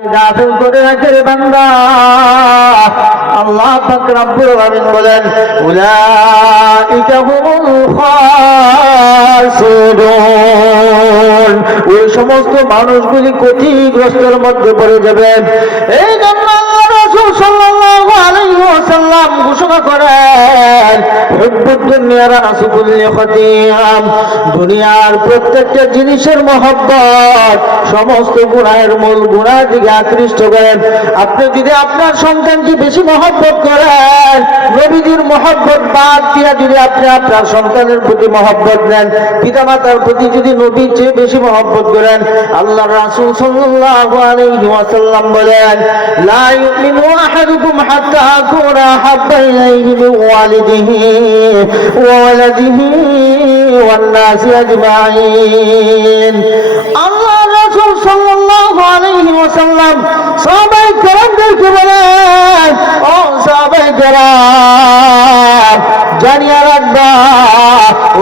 গাফিল করে রাখে রে বান্দা। আল্লাহ পাক রব্বুল আলামিন বলেন উলাইকা হুমুল খাসিরুন, ওই সমস্ত মানুষগুলি ক্ষতিগ্রস্তের মধ্যে পড়ে যাবেন। এই জন্য আল্লাহ রাসূল সাল্লাল্লাহু আলাইহি ওয়াসাল্লাম ঘোষণা করেন হুব্বুদ দুনিয়া রাসু কুল্লি খতিয়াম, দুনিয়ার প্রত্যেকটা জিনিসের মহব্বত সমস্ত গুনাহের মূল গুনাহ দিকে আকৃষ্ট করেন। আপনি যদি আপনার সন্তানকে বেশি মহব্বত করেন, নবীজির মহব্বত বাদ দিয়া যদি আপনি আপনার সন্তানের প্রতি মহব্বত নেন, পিতামাতার প্রতি যদি নবীর চেয়ে বেশি মহব্বত করেন, আল্লাহ রাসূল সাল্লাল্লাহু আলাইহি ওয়াসাল্লাম বলেন লা ইউমিনু আহাদুকুম হাত্তা আকুনা হাব্বা ইলাইহি মিন ওয়ালিদিহি ওয়া ওয়ালাদিহি ওয়ান নাসি আজমাইন। আল্লাহ রাসূল সাল্লাল্লাহু আলাইহি ওয়াসাল্লাম সাহাবায়ে কেরামদেরকে বলেন, ও সাহাবায়ে কেরাম জানিয়া রাখবা,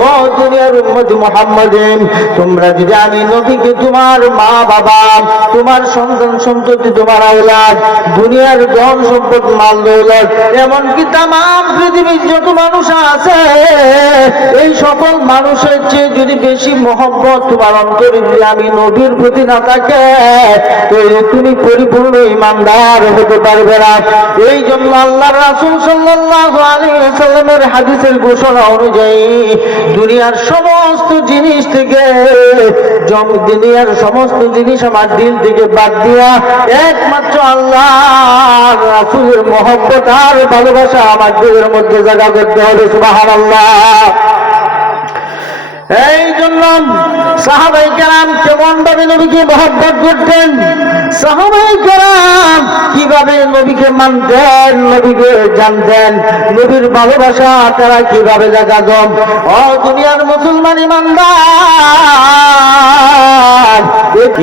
ও দুনিয়ার উম্মত মুহাম্মাদিন, তোমরা যদি আমি নবীকে তোমার মা বাবা, তোমার সন্তান সন্ততি, তোমার আওলাদ, দুনিয়ার ধন সম্পদ মাল দৌলত, এমনকি তামাম পৃথিবীর যত মানুষ আছে, এই সকল মানুষের চেয়ে যদি বেশি মহব্বত তোমার অন্তরে যদি আমি নবীর প্রতি না থাকে, তো তুমি পরিপূর্ণ ঈমানদার হতে পারবে না। এই জন্য আল্লাহর রাসূল সাল্লাল্লাহু আলাইহি ওয়াসাল্লামের হাদিসের ঘোষণা অনুযায়ী দুনিয়ার সমস্ত জিনিস থেকে, দুনিয়ার সমস্ত জিনিস আমার দিল থেকে বাদ দিয়া একমাত্র আল্লাহর রাসূলের মহব্বত আর ভালোবাসা আমার দিলের মধ্যে জায়গা করতে হবে। সুবহানাল্লাহ। এই জন্য সাহাবায়ে কেরাম কেমন ভাবে নবীকে মহব্বত করতেন, সাহাবায়ে কেরাম কিভাবে নবীকে মানতেন, নবীকে জানতেন, নবীর ভালোবাসা তারা কিভাবে দেখাতেন। ও দুনিয়ার মুসলমান ঈমানদার,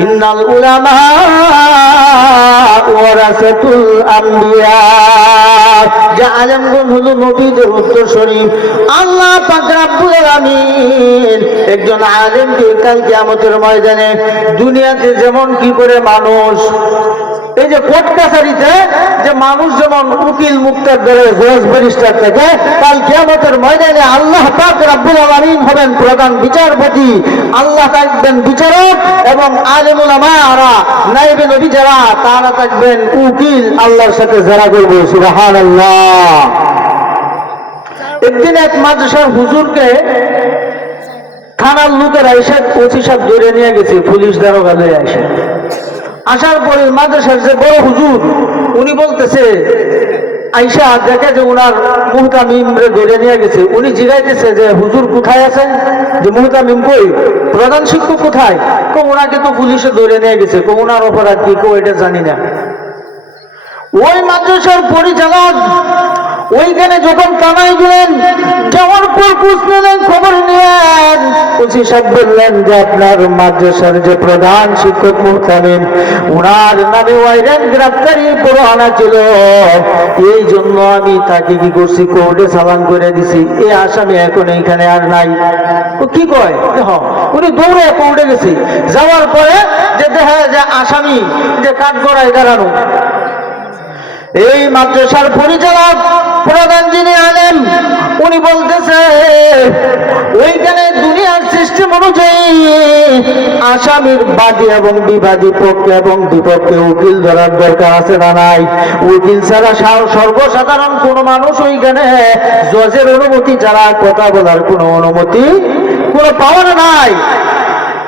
ইন্নাল উলামা ওয়ারাসাতুল আম্বিয়া, যে আলেমগণ হলো নবীদের উত্তরসূরি। আল্লাহ পাক রব্বুল আলামিন একজন আলেমকে কাল কিয়ামতের ময়দানে দুনিয়াতে যেমন কি করে মানুষ এই যে কোর্ট কাছারিতে যে মানুষ যেমন উকিল মুক্তার ধরে জজ ব্যারিস্টার থেকে, কাল কিয়ামতের ময়দানে আল্লাহ পাক রব্বুল আলামিন হবেন প্রধান বিচারপতি, আল্লাহ থাকবেন বিচারক, এবং আলেম উলামারা নায়েবে নবী যারা তারা থাকবেন উকিল, আল্লাহর সাথে যারা করবে। সুবহানাল্লাহ। একদিন এক মাদ্রাসার হুজুরকে থানার লোকেরা এসে ওসি সাহেব ধরে নিয়ে গেছে, পুলিশ দারোগা লয়ে আসে। আসার পরে মাদ্রাসার যে বড় হুজুর উনি বলতেছে, আইসা দেখে যে উনার মুহতামিম রে ধরে নিয়ে গেছে। উনি জিজ্ঞাসা যে হুজুর কোথায় আছেন, যে মুহতামিম কই, প্রধান শিক্ষক কোথায়? ওনাকে তো পুলিশে ধরে নিয়ে গেছে। ওনার অপরাধ কি? এটা জানি না। ওই মাদ্রাসার পরিচালক ওইখানে যখন কামাই গেলেন, যাওয়ার পর খোঁজ নিলেন, খবর নিলেন, ওসি সাহেব বললেন যে আপনার মাদ্রাসার যে প্রধান শিক্ষক মুহতামিম, উনার নামে ওয়ারেন্ট গ্রেফতারি পরোয়ানা ছিল, এই জন্য আমি তাকে কি করছি, কোর্টে চালান করে দিছি। এই আসামি এখন এইখানে আর নাই। ও কি কয়, উনি দৌড়ে কোর্টে গেছি। যাওয়ার পরে যে দেখা যে আসামি যে কাঠগড়ায় দাঁড়ানো, এই মাদ্রাসার পরিচালক প্রধান যিনি আলেম, উনি বলতেছে ওইখানে দুনিয়ার সিস্টেম অনুযায়ী আসামির বাদী এবং বিবাদী পক্ষে এবং বিপক্ষে উকিল ধরার দরকার আছে না নাই? উকিল ছাড়া সর্বসাধারণ কোন মানুষ ওইখানে জজের অনুমতি ছাড়া কথা বলার কোন অনুমতি কোন পাওয়ার নাই।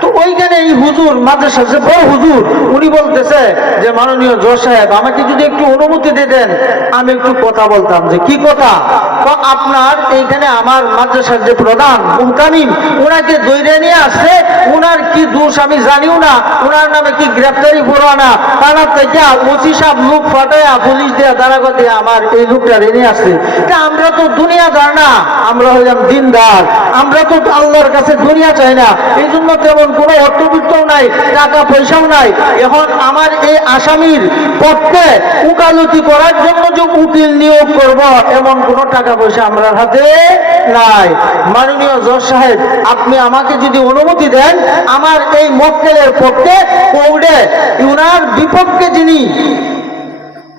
তো ওইখানে এই হুজুর, মাদ্রাসার যে বড় হুজুর, উনি বলতেছে যে মাননীয় জজ সাহেব, আমাকে যদি একটু অনুমতি দিতেন আমি একটু কথা বলতাম। যে কি কথা? আপনার এইখানে আমার মাদ্রাসার যে প্রধান মুহতামিম, উনাকে ধরে নিয়ে আসছে, উনার কি দোষ আমি জানিও না, উনার নামে কি গ্রেফতারি পরোয়ানা, থানা থেকে ওসি সাহেব লোক ফাটায়া পুলিশ দেয়া দাঁড়াগো দিয়ে আমার এই লোকটা নিয়ে আসছে। আমরা তো দুনিয়াদার না, আমরা হইলাম দিনদার, আমরা তো আল্লাহর কাছে দুনিয়া চাই না, এই জন্য তেমন কোনো অর্থবিত্তও নাই, টাকা পয়সাও নাই। এখন আমার এই আসামির পক্ষে উকালতি করার জন্য যে উকিল নিয়োগ করব এমন কোনো টাকা পয়সা আমার হাতে নাই। মাননীয় জজ সাহেব, আপনি আমাকে যদি অনুমতি দেন, আমার এই মক্কেলের পক্ষে কোর্টে উনার বিপক্ষে যিনি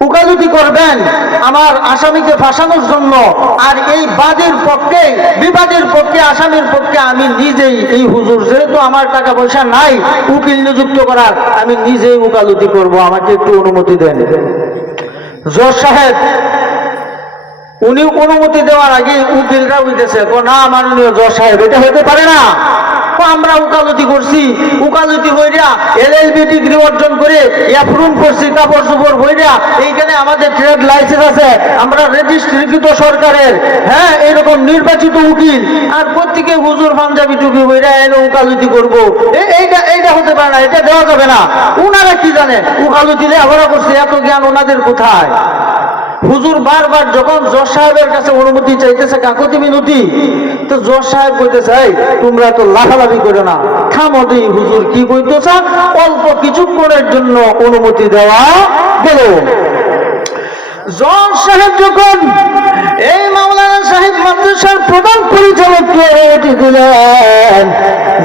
উকালতি করবেন আমার আসামিকে ফাঁসানোর জন্য, আর এই বাদীর পক্ষে, বিবাদীর পক্ষে, আসামির পক্ষে আমি নিজেই, এই হুজুর যেহেতু আমার টাকা পয়সা নাই উকিল নিযুক্ত করার, আমি নিজেই উকালতি করব, আমাকে একটু অনুমতি দেন। জজ সাহেব উনি অনুমতি দেওয়ার আগে উকিলরা বুঝতেছে, না মাননীয় জজ সাহেব এটা হতে পারে না, আমরা উকালতি করছি, উকালতি হইরা এলএলবি ডিগ্রি অর্জন করে অ্যাপ্রুভ করছি, কাপড় চোপড় হইরা এইখানে আমাদের ট্রেড লাইসেন্স আছে, আমরা রেজিস্ট্রিকৃত সরকারের, হ্যাঁ এরকম নির্বাচিত উকিল, আর প্রত্যেকে হুজুর পাঞ্জাবি টুপি হইরা এনে উকালতি করবো, এইটা হতে পারে না, এটা দেওয়া যাবে না। উনারা কি জানে উকালতি লেখাপড়া করছে, এত জ্ঞান ওনাদের কোথায়? হুজুর বারবার যখন জজ সাহেবের কাছে অনুমতি চাইতেছে কাকতি মিনতি, তো জজ সাহেব কইতেছে, তোমরা তো লাফালাফি করো না, থামো দেই, হুজুর কি কইতেছে, অল্প কিছুক্ষণের জন্য অনুমতি দেওয়া গেল। জজ সাহেব যখন এই মাওলানা সাহেব মাদ্রাসার প্রধান পরিচালককে অনুমতি দিলেন,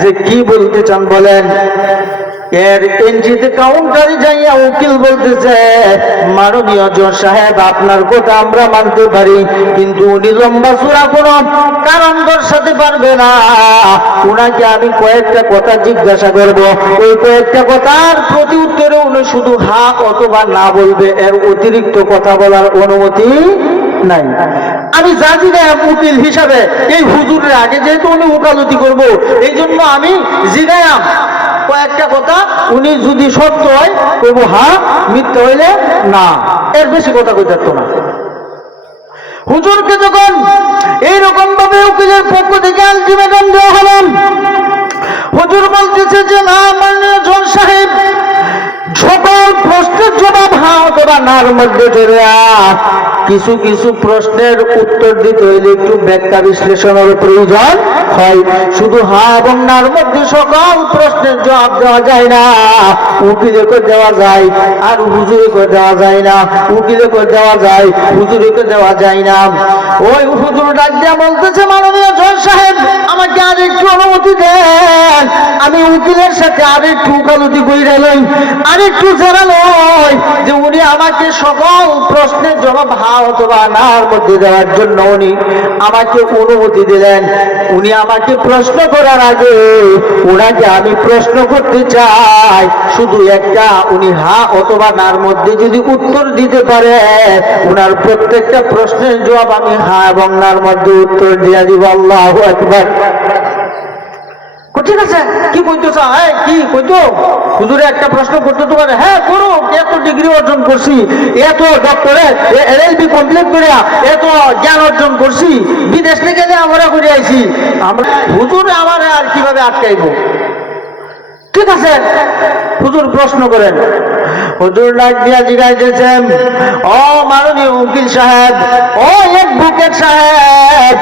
যে কি বলতে চান বলেন, এর এনজিতে কাউন্টারে যাইয়া উকিল বলতেছে, মাননীয় জজ সাহেব আপনার কথা আমরা মানতে পারি, কিন্তু উনি লম্বা চূড়া কোনো কারণ দর্শাতে পারবে না, উনাকে আমি কয়েকটা কথা জিজ্ঞাসা করব, ওই কয়েকটা কথার প্রতি উত্তরে উনি শুধু হা অথবা না বলবে, এর অতিরিক্ত কথা বলার অনুমতি নাই। আমি যা জিগায়াম উকিল হিসাবে এই হুজুরের আগে, যেহেতু উনি উকালতি করব এই জন্য আমি জিগায়াম কয়েকটা কথা, উনি যদি সত্য হয় কইব হ্যাঁ, মিথ্যা হইলে না, এর বেশি কথা কই থাকতো না। হুজুরকে যখন এইরকম ভাবে উকিলের পক্ষ থেকে আলটিমেটাম দেওয়া হলো, হুজুর বলতেছে যে না মাননীয় জজ সাহেব, সকল প্রশ্নের জবাব হ্যাঁ অথবা নার মধ্যে ধরে, কিছু কিছু প্রশ্নের উত্তর দিতে হইলে একটু ব্যাখ্যা বিশ্লেষণের প্রয়োজন হয়, শুধু হ্যাঁ এবং নার মধ্যে সকল প্রশ্নের জবাব দেওয়া যায় না। উকিলে করে দেওয়া যায় আর হুজুরে করে দেওয়া যায় না, উকিলে করে দেওয়া যায়, হুজুরে করে দেওয়া যায় না। ওই হুজুর ডাক দিয়া বলতেছে, মাননীয় জজ সাহেব আমাকে আর একটু অনুমতি দেন, আমি উকিলের সাথে আর একটু উকালতি কইরা লই, আর একটু জানা লই যে উনি আমাকে সকল প্রশ্নের জবাব হ্যাঁ অথবা নার মধ্যে দেওয়ার জন্য উনি আমাকে অনুমতি দিলেন। উনি আমাকে প্রশ্ন করার আগে ওনাকে আমি প্রশ্ন করতে চাই শুধু একটা, উনি হ্যাঁ অথবা নার মধ্যে যদি উত্তর দিতে পারে, ওনার প্রত্যেকটা প্রশ্নের জবাব আমি হ্যাঁ এবং নার মধ্যে উত্তর দিয়ে দিব। আল্লাহু আকবার। ঠিক আছে, কি কইতো চাই, কি কইতো হুজুরে একটা প্রশ্ন করতে তো পারে, হ্যাঁ করো, এত ডিগ্রি অর্জন করছি, এত ডক্টরেট এলএলবি কমপ্লিট করে এত জ্ঞান অর্জন করছি, বিদেশ থেকে আমরা করে আইছি, আমরা হুজুরে আমার আর কিভাবে আটকাইব? ঠিক আছে, হুজুর প্রশ্ন করেন। হুজুর ডাক দিয়া জিজ্ঞাসা, ও মাননীয় উকিল সাহেব, ও অ্যাডভোকেট সাহেব,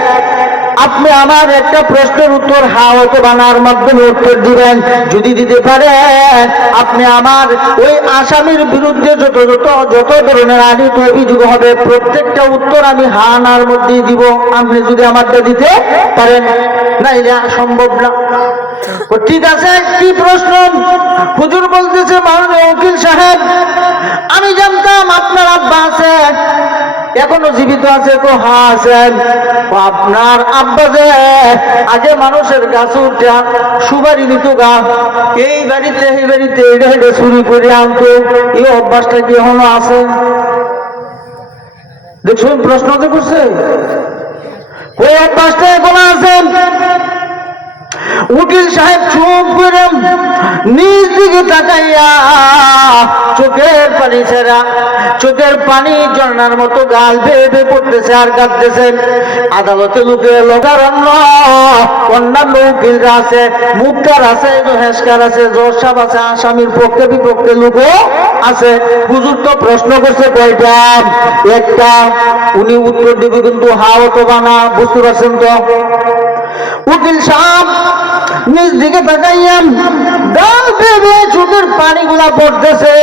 আপনি আমার একটা প্রশ্নের উত্তর হ্যাঁ অথবা নার মাধ্যমে উত্তর দিবেন, যদি দিতে পারেন আপনি আমার ওই আসামির বিরুদ্ধে যত ধরনের আনীত অভিযোগ হবে প্রত্যেকটা উত্তর আমি হ্যাঁ নার মধ্যেই দিব, আপনি যদি আমারটা দিতে পারেন, না এটা সম্ভব না। ঠিক আছে, কি প্রশ্ন? হুজুর বলতেছে, মাননীয় উকিল সাহেব আমি জানতাম আপনার আব্বা আছে, এখনো জীবিত আছে? তো হ্যাঁ আছেন। আপনার আব্বা যে আগে মানুষের গাছ উঠে সুবারি নিত গা, এই বাড়িতে এই বাড়িতে এটা হেঁটে চুরি করে আনতো, এই অভ্যাসটা কি এখনো আছে? দেখুন প্রশ্ন তো করছে, ওই অভ্যাসটা এখনো আছে? উকিল সাহেব চুপ করে নিজ দিকে তাকাইয়া চোখের পানি ছেড়া, চোখের পানি ঝর্ণার মতো গাল বেয়ে বেয়ে পড়তেছে আর কাঁদতেছেন। আদালতে লোকে লোকারণ্য, অন্যান্য উকিলরা আছে, মুক্তার আছে, হেসকার আছে, জজ সাহেব আছে, আসামির পক্ষে বিপক্ষে লোকও আছে। হুজুর তো প্রশ্ন করছে কয়টা? একটা। উনি উত্তর দিবে কিন্তু হা অথবা না, বুঝতে পারছেন তো? উকিল সাহেব নিজ দিকে তাকাইয়াম, ডাল ভেবে চোখের পানিগুলা পড়তেছে।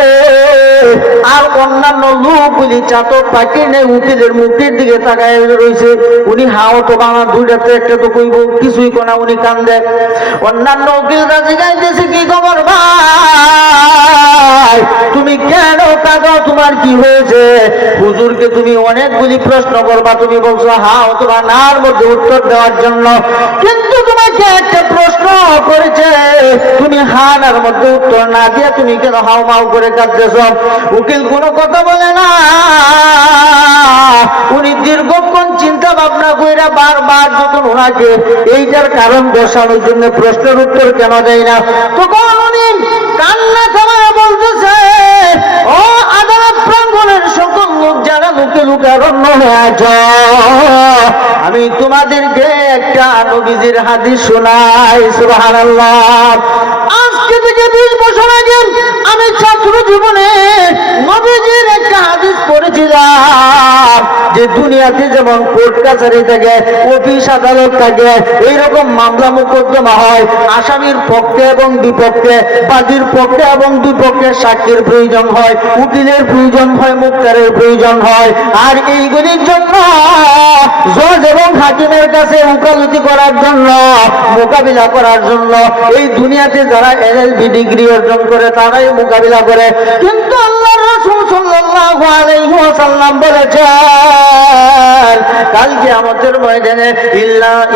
আর অন্যান্য লোকগুলি চাতক পাখি নেই উকিলের মুখের দিকে তাকায় রয়েছে। উনি হাও তো বাংলা দুইটাতে একটা তো কইব, কিছুই কোনা, উনি কান্দে। অন্যান্য উকিলরা জিজ্ঞাসা, কি খবর ভাই, তুমি কেন কাঁদো, তোমার কি হয়েছে? হুজুরকে তুমি অনেকগুলি প্রশ্ন করবা, তুমি বলছো হাও অথবা নার মধ্যে উত্তর দেওয়ার জন্য, কিন্তু তোমাকে একটা প্রশ্ন করেছে, তুমি হানার মধ্যে উত্তর না দিয়ে তুমি কেন হাও মাও করে কাঁদতেছ? উকিল কোনো কথা বলে না। উনি দীর্ঘক্ষণ চিন্তা ভাবনা কইরা বারবার যখন ওনাকে এইটার কারণ দর্শানোর জন্য প্রশ্নের উত্তর কেন দেয় না, তখন উনি কান্না থামায় বলতেছে, ও আদালত প্রাঙ্গণের সকল লোক যারা লুকে লুকে অরণ্য হয়ে আছো, আমি তোমাদেরকে একটা নবীজির হাদিস শোনাই। সুবহানাল্লাহ। আজকে থেকে 20 বছর আগে আমি ছাত্র জীবনে নবীজির একটা হাদিস পড়েছিলাম যে দুনিয়াতে যেমন কোর্ট কাছারি থাকে, অফিস আদালত থাকে, এইরকম মামলা মোকদ্দমা হয়, আসামির পক্ষে এবং বিপক্ষে, বাদীর পক্ষে এবং বিপক্ষে সাক্ষীর প্রয়োজন হয়, উকিলের প্রয়োজন হয়, মুক্তারের প্রয়োজন হয়। আর এইগুলির জন্য জজ এবং হাকিমের কাছে উকালতি করার জন্য, মোকাবিলা করার জন্য এই দুনিয়াতে যারা LLB ডিগ্রি অর্জন করে তারাই মোকাবিলা করে। কিন্তু আল্লাহর রাসূল সাল্লাল্লাহু আলাইহি ওয়াসাল্লাম বলেছেন, কাল কিয়ামতের ময়দানে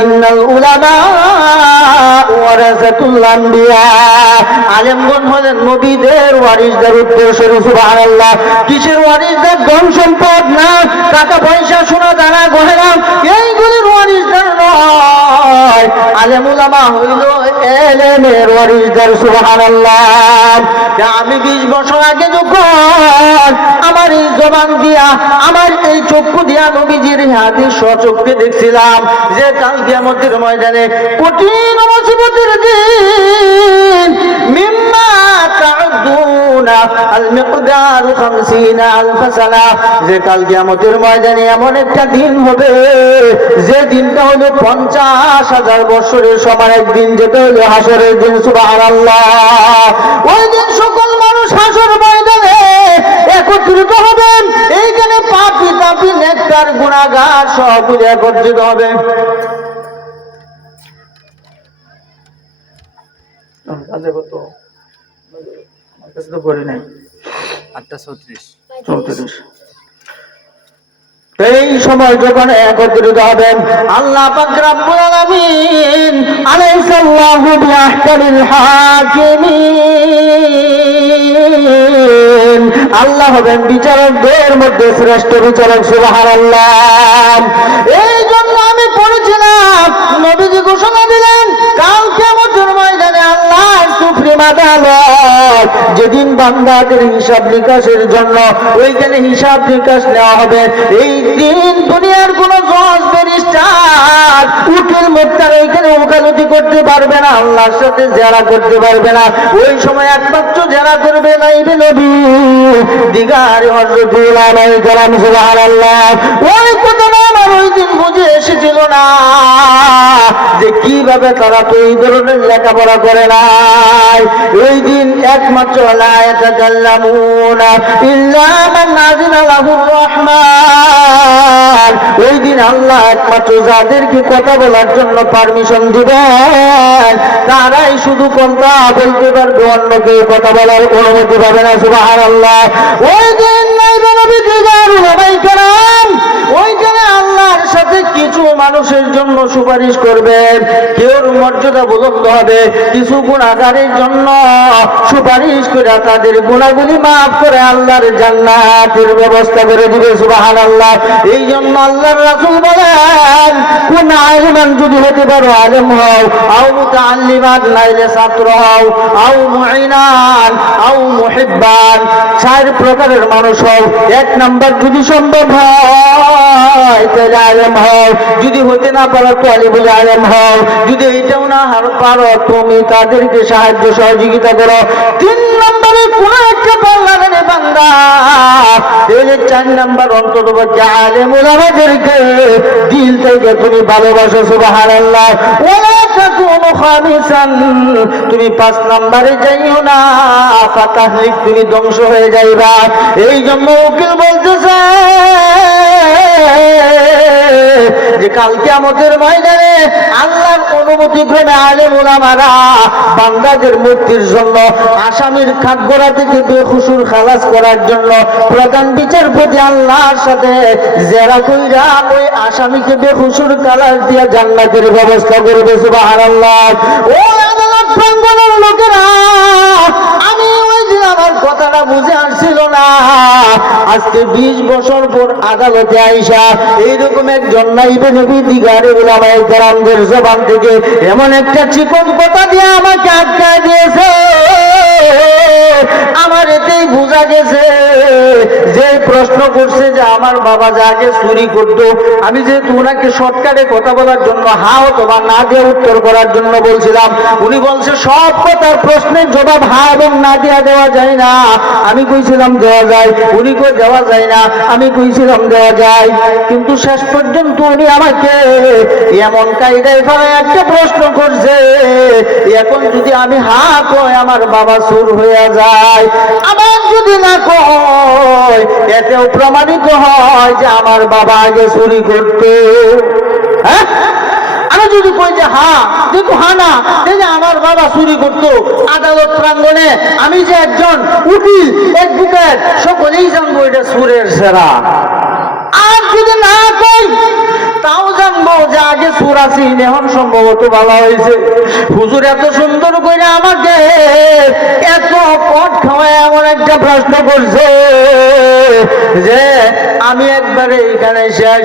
ইন্নাল উলামা ওয়ারাসাতুল আম্বিয়া, আলেমগণ হলেন নবীদের ওয়ারিসদের উত্তরসূরি। সুবহানাল্লাহ। কিসের ওয়ারিসদের? ধন সম্পদ না, টাকা পয়সা, সোনা দানা গয়না, এইগুলির ওয়ারিসদের নয়। আলেম উলামা হইল এলেমের ওয়ারিসদের। সুবহানাল্লাহ। আমি 20 বছর আগে যখন আমার এই জবান দিয়া, আমার এই চক্ষু দিয়া নবীজির হাদিস স্বচক্ষে দেখছিলাম যে কাল কিয়ামতের ময়দানে কঠিন মুসিবতের দিন, মিম্মা তাউদুনা আল মিকদার 50,000 সানা, যে কাল কিয়ামতের ময়দানে এমন একটা দিন হবে যে দিনটা হলো 50,000 বছরের সমান একদিন, যেটা হলো হাসরের দিন। সুবহানাল্লাহ। ওই দিন সকল মানুষ হাসর ময়দানে একত্রিত হবেন। এইখানে পাপী তাপী নেককার গুনাহগার সবগুলো একত্রিত হবে। এই সময় যখন একত্রিত হবেন, আল্লাহ পাক রব্বুল আলামিন আলাইহিসসালাহু বিআহকামিল হাকিমিন, আল্লাহ হবেন বিচারকদের মধ্যে শ্রেষ্ঠ বিচারক। সুবহানাল্লাহ। এই জন্য আমি পড়েছিলাম, নবীজি ঘোষণা দিলেন কাল কিয়ামতের ময়দানে আল্লাহ সুপ্রিম আদালত, যেদিন বান্দাদের হিসাব নিকাশের জন্য ওইখানে হিসাব নিকাশ নেওয়া হবে, এই দিন দুনিয়ার কোন জজ ব্যারিস্টার উকিল মুক্তার ওইখানে ওকালতি করতে পারবে না, আল্লাহর সাথে জেরা করতে পারবে না। ওই সময় একমাত্র জেরা করবে নাইবে নবী দিগার হযরতুল আলাইহি কালাম। সুবহানাল্লাহ। ওই কথাটা আমার ওই দিন বুঝে এসেছিল না যে কিভাবে তারা তো এই ধরনের লেখাপড়া করে নাই। ওই দিন একমাত্র লা ইয়াতাকাল্লামুনা ইল্লা মান আযিনা লাহুর রহমান, ওই দিন আল্লাহ একমাত্র যাদেরকে কথা বলার জন্য পারমিশন দিবেন তারাই শুধু কথা বলতে পারবে, অন্য কেউ কথা বলার অনুমতি পাবে না। সুবহানাল্লাহ। ওই দিন নাইবে নবী দিগার উলামায়ে কেরাম ওইখানে আল্লাহর সাথে কিছু মানুষের জন্য সুপারিশ করবেন, কেউর মর্যাদা বুলন্দ হবে, কিছু গুনাহগারের জন্য সুপারিশ করে তাদের গুনাহগুলি মাফ করে আল্লাহর জান্নাতের ব্যবস্থা করে দিবে। সুবহানাল্লাহ। এই জন্য আল্লাহর রাসূল বলেন, কোন আলেমান যদি হতে পারো আলেম হও, আও মুতাআল্লিমান নাইলে ছাত্র হও, আও মুঈনান আও মুহিব্বান, 4 প্রকারের মানুষ হও। 1 নাম্বার যদি সম্ভব হয় তাহলে আলেম হও, যদি হতে না পারো তালিবুল আলেম হও, যদি এটাও না পারো তুমি তাদেরকে সাহায্য সহযোগিতা করো। 3 নম্বরে কোন একটা বান্দারে বান্দা তাহলে যে 4 নাম্বার অন্তত আলেম ওলামাদেরকে দিল থেকে তুমি ভালোবাসো সুবহানাল্লাহ। ওয়ালা তাকুনু খামিসান, তুমি 5 নম্বরে যাইও না, ফাতাহলিক, তুমি ধ্বংস হয়ে যাইবা। এই জন্য উকিল বলতেছে যে কাল কিয়ামতের ময়দানে আল্লাহর অনুমতি ক্রমে আলেম ওলামারা বান্দাদের মুক্তির জন্য, আসামির কাঠগড়া থেকে বেকসুর খালাস করার জন্য প্রধান বিচারপতি আল্লাহর সাথে জেরা কইরা ওই আসামিকে বেকসুর খালাস দিয়া জান্নাতের ব্যবস্থা করবে সুবহানাল্লাহ। ও আদালত প্রাঙ্গণের লোকেরা, আমি ওই দিন আমার কথাটা বুঝে আসছিল না, আজকে 20 বছর পর আদালতে আইসা এইরকম একজন নাইবে নবী দিগারে উলামায়ে কেরামদের জবান থেকে এমন একটা চিকন কথা দিয়ে আমাকে আটকায় দিয়েছে, আমার এতেই বোঝা গেছে যে প্রশ্ন করছে যে আমার বাবা যে আগে চুরি করতো, আমি যেহেতু ওনাকে শর্টকাটে কথা বলার জন্য হা অথবা না দিয়ে উত্তর করার জন্য বলছিলাম, উনি বলছে সব কথার প্রশ্নের জবাব হা এবং না দিয়া দেওয়া যায় না। আমি কইছিলাম দেওয়া যায়, উনি কই দেওয়া যায় না, আমি কইছিলাম দেওয়া যায়। কিন্তু শেষ পর্যন্ত উনি আমাকে এমন কায়দায় ফেলে একটা প্রশ্ন করছে, এখন যদি আমি হা কই আমার বাবা চোর হয়ে যায়, আবার যদি না কয় এতেও প্রমাণিত হয় যে আমার বাবা আগে চুরি করতো। হ্যাঁ, আমি যদি কই যে হ্যাঁ, যেহেতু হ্যাঁ না, যে আমার বাবা চুরি করতো, আদালত প্রাঙ্গণে আমি যে একজন উকিল অ্যাডভোকেট সকলেই জানবো এটা চুরের সেরা। আর যদি না কই তাও জানবো যে আগে চোর আছি, এখন সম্ভবত ভালো হয়েছে। হুজুর এত সুন্দর করে আমাকে এত পথ খাওয়ায় এমন একটা প্রশ্ন করছে যে আমি একবারে এখানে শেষ,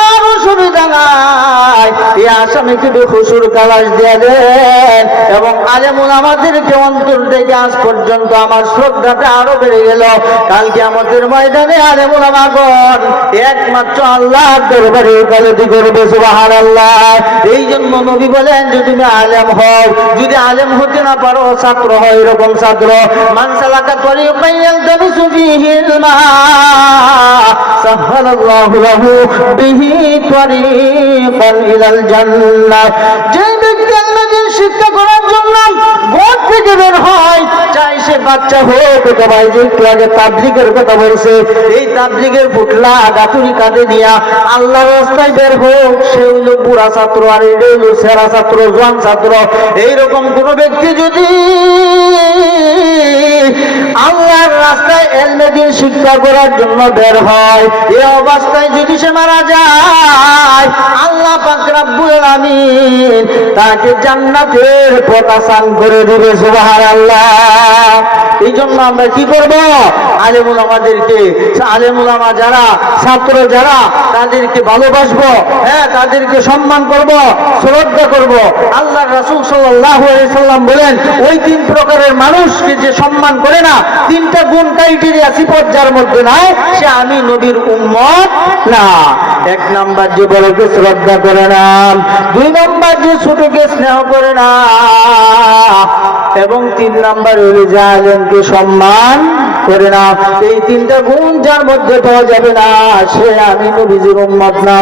আর অসুবিধা নাই, এই আসামিকে বেকসুর খালাস দিয়ে দেন। এবং আলেম ওলামাদেরকে অন্তর থেকে আজ পর্যন্ত আমার শ্রদ্ধাটা আরো বেড়ে গেল। কাল কিয়ামতের ময়দানে আলেম ওলামাগণ একমাত্র আল্লাহর দরবারে ওকালতি করবে সুবহানাল্লাহ। এই জন্য নবী বলেন যে তুমি আলেম হও, যদি আলেম হতে না পারো ছাত্র হয়, এরকম ছাত্র। মান সালাকা তরিকান ইয়ালতামিসু ফীহি ইলমা সাহহালাল্লাহু লাহু বিহি তরিকান ইলাল জান্নাহ। যে ব্যক্তি আল্লাহর শিক্ষা করার জন্য ঘর থেকে বের হয়, চাই সে বাচ্চা হোক অথবা যে একটু আগে তাবলীগের কথা বলছে, এই তাবলীগের পুটলা গাতুরি কাঁধে নিয়া আল্লাহর রাস্তায় বের হোক, সে হইল বুড়া ছাত্র আর এটা হইল সেরা ছাত্র, জোয়ান ছাত্র। এইরকম কোন ব্যক্তি যদি আল্লাহর রাস্তায় এলমে দ্বীন শিক্ষা করার জন্য বের হয়, এই অবস্থায় যদি সে মারা যায়, আল্লাহ পাক রব্বুল আলামিন তাকে জান্নাতের পথ আসান করে দিবে সুবহানাল্লাহ। এই জন্য আমরা কি করব? আলেম ওলামাদেরকে, আলেম ওলামা যারা, ছাত্র যারা, তাদেরকে ভালোবাসবো, হ্যাঁ, তাদেরকে সম্মান করব, শ্রদ্ধা করব। আল্লাহর রাসূল সাল্লাল্লাহু আলাইহি সাল্লাম বলেন, ওই 3 প্রকারের মানুষকে যে সম্মান করে না, 3টা গুণ ক্রাইটেরিয়া সিফত যার মধ্যে নাই, সে আমি নবীর উম্মত না। 1 নাম্বার যে বড়কে শ্রদ্ধা করে না, 2 নাম্বার যে ছোটকে স্নেহ করে না, এবং 3 নাম্বার হলো যে আলেমকে সম্মান করে না। এই 3টা গুণ যার মধ্যে পাওয়া যাবে না, সে আমি নবীর উম্মত না।